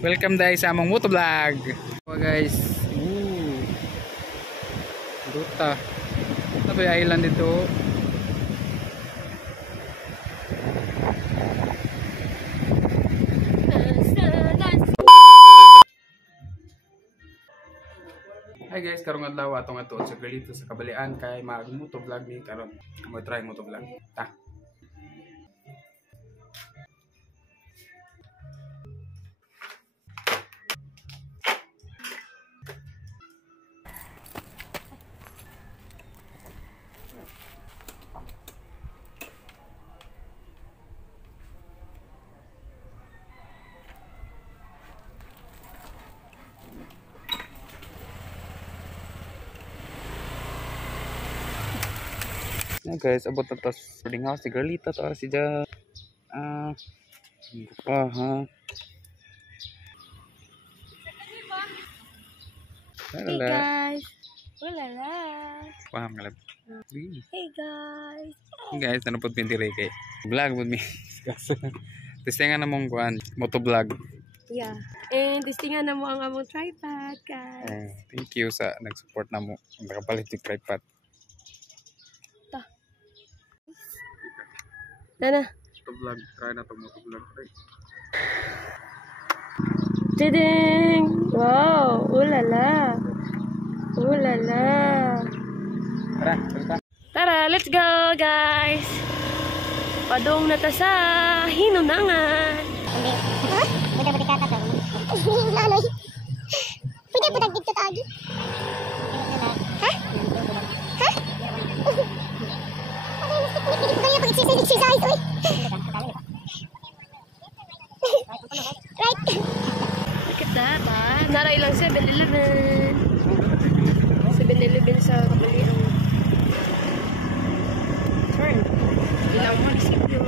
Welcome guys sa among motovlog. So guys, Duta. Sabi island dito. Hi guys, karong adlaw atong atuon sa Galito sa Kabalian kay mag-motovlog ni karon. Mo try motovlog. Ta. Yeah, guys, abot na to boarding house si Garlita to si Ja pa ha. Hey guys. Ulala. Paham nga lab. Hey guys. Guys, ano pod pintiri kay vlog pod mi. Testingan na mong kuan motovlog. Yeah. And testingan na mo ang among tripod, guys. Thank you sa nag-support na mo. Nakapalit yung tripod. Nana. Motovlog, try na to motovlog. Ding! Wow! Ulala! Ulala! Tara, tara. Tara, let's go guys! Padung na ta sa Hinunangan. Hindi. Ha? Buda-buda ka ta. Laloy. Pwede po dagdito tagi. Ha? Ha? Kaya pag-exercise, oy. Right. Look at that, ah. Naray lang 7-Eleven. 7-Eleven sa Kabalian. Turn. Ilang munisipyo.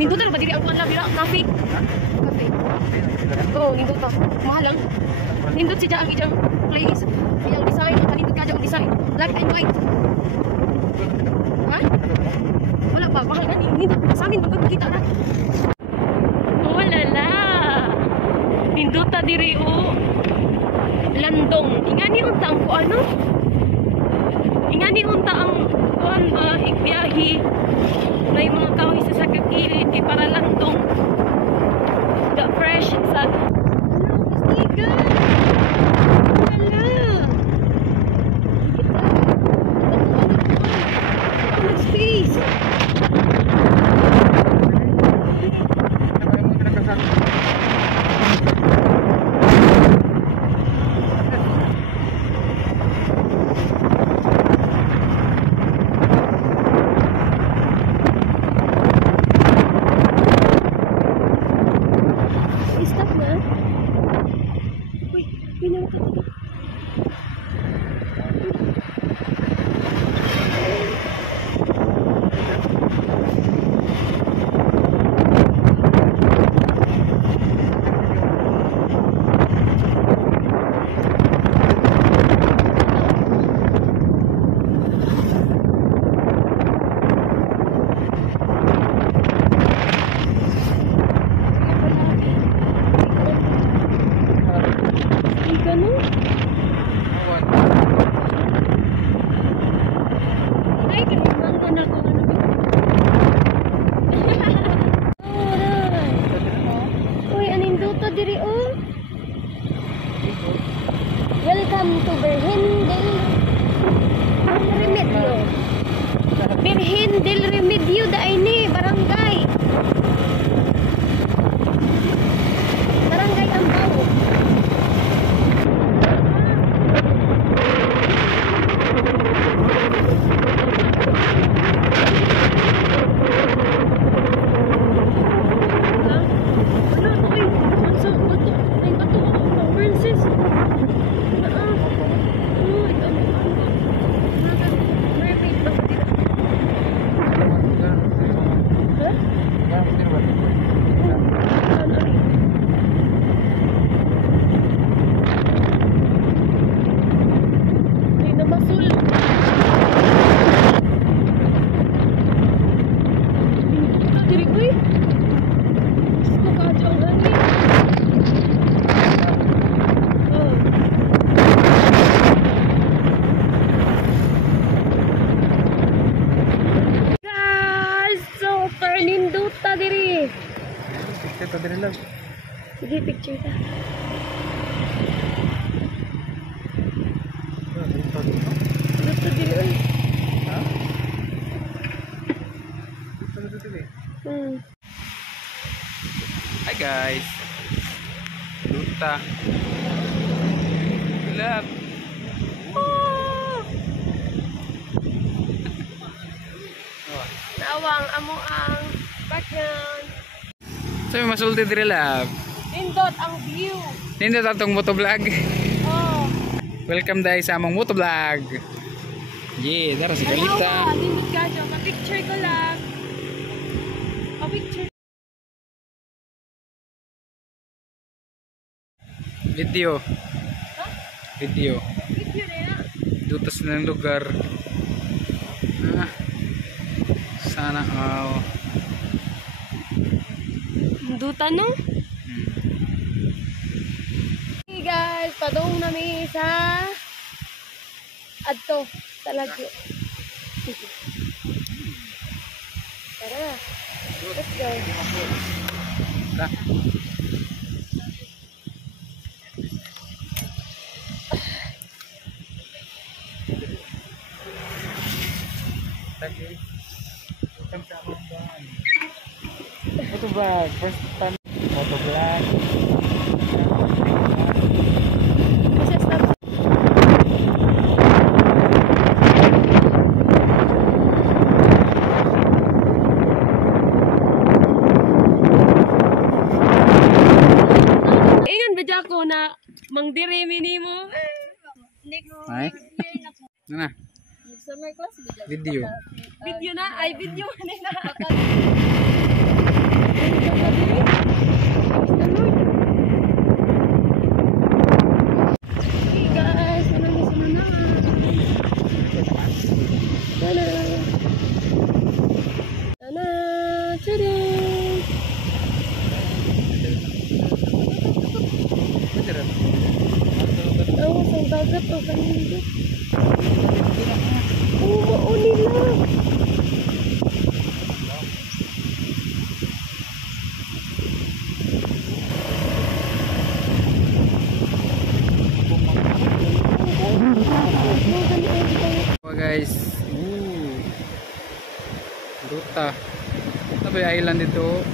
Nindot na ba diri ang alam nila? Cafe. Cafe. Oo, nindot pa. Mahal lang. Nindot si Jang ijang place. Iyang design. Nindot ka Jang design. Black and white. Ha? Wala pa. Mahal ka. Nindot. Sa amin, magkakita na. Wala la. Nindot ta diri o. Landong. Ingani unta ang ano? Ingani unta ang kuan ba igbiyahi. May mga kahoy sa sakagilid kay para landong. The fresh sa Stiga. Wala. Kita. Space. Stop na. Uy, pinang ka. Ay, kailangan ko na kung ano. Uy, aning duto diri o. Welcome to Birhen del Remedio. Birhen del Remedio daini barangay. Barangay Ambao. Ito din lang. Sige, picture ta. Dito dili oy. Ha? Ito din. Hi guys. Luta. Gelap. Nawang amo ang background. So masulti dire lab. Nindot ang view. Nindot atong motovlog. Oh. Welcome dai sa among motovlog. Yeah, dara si Galita. Nindot ka dyan. Pa-picture ko lang. Pa-picture. Video. Ha? Video. Video na yan. Dutas ng lugar. Ah. Sana all. Duta no? Hey guys, padung nami sa adto talagyo. Tara. Let's go. Ta. Motovlog, first time motovlog. Kasi stop. Ingon ba dyan ko na mangdirimi ni mo? Ay. Ano na? Summer class Video. video na ay video na na. Hey guys, manang isa na. Tana. Tana. Tada. Awas ang dagat o kanina. Oo, nila. Oh guys. Ruta. Ano ba yung island dito?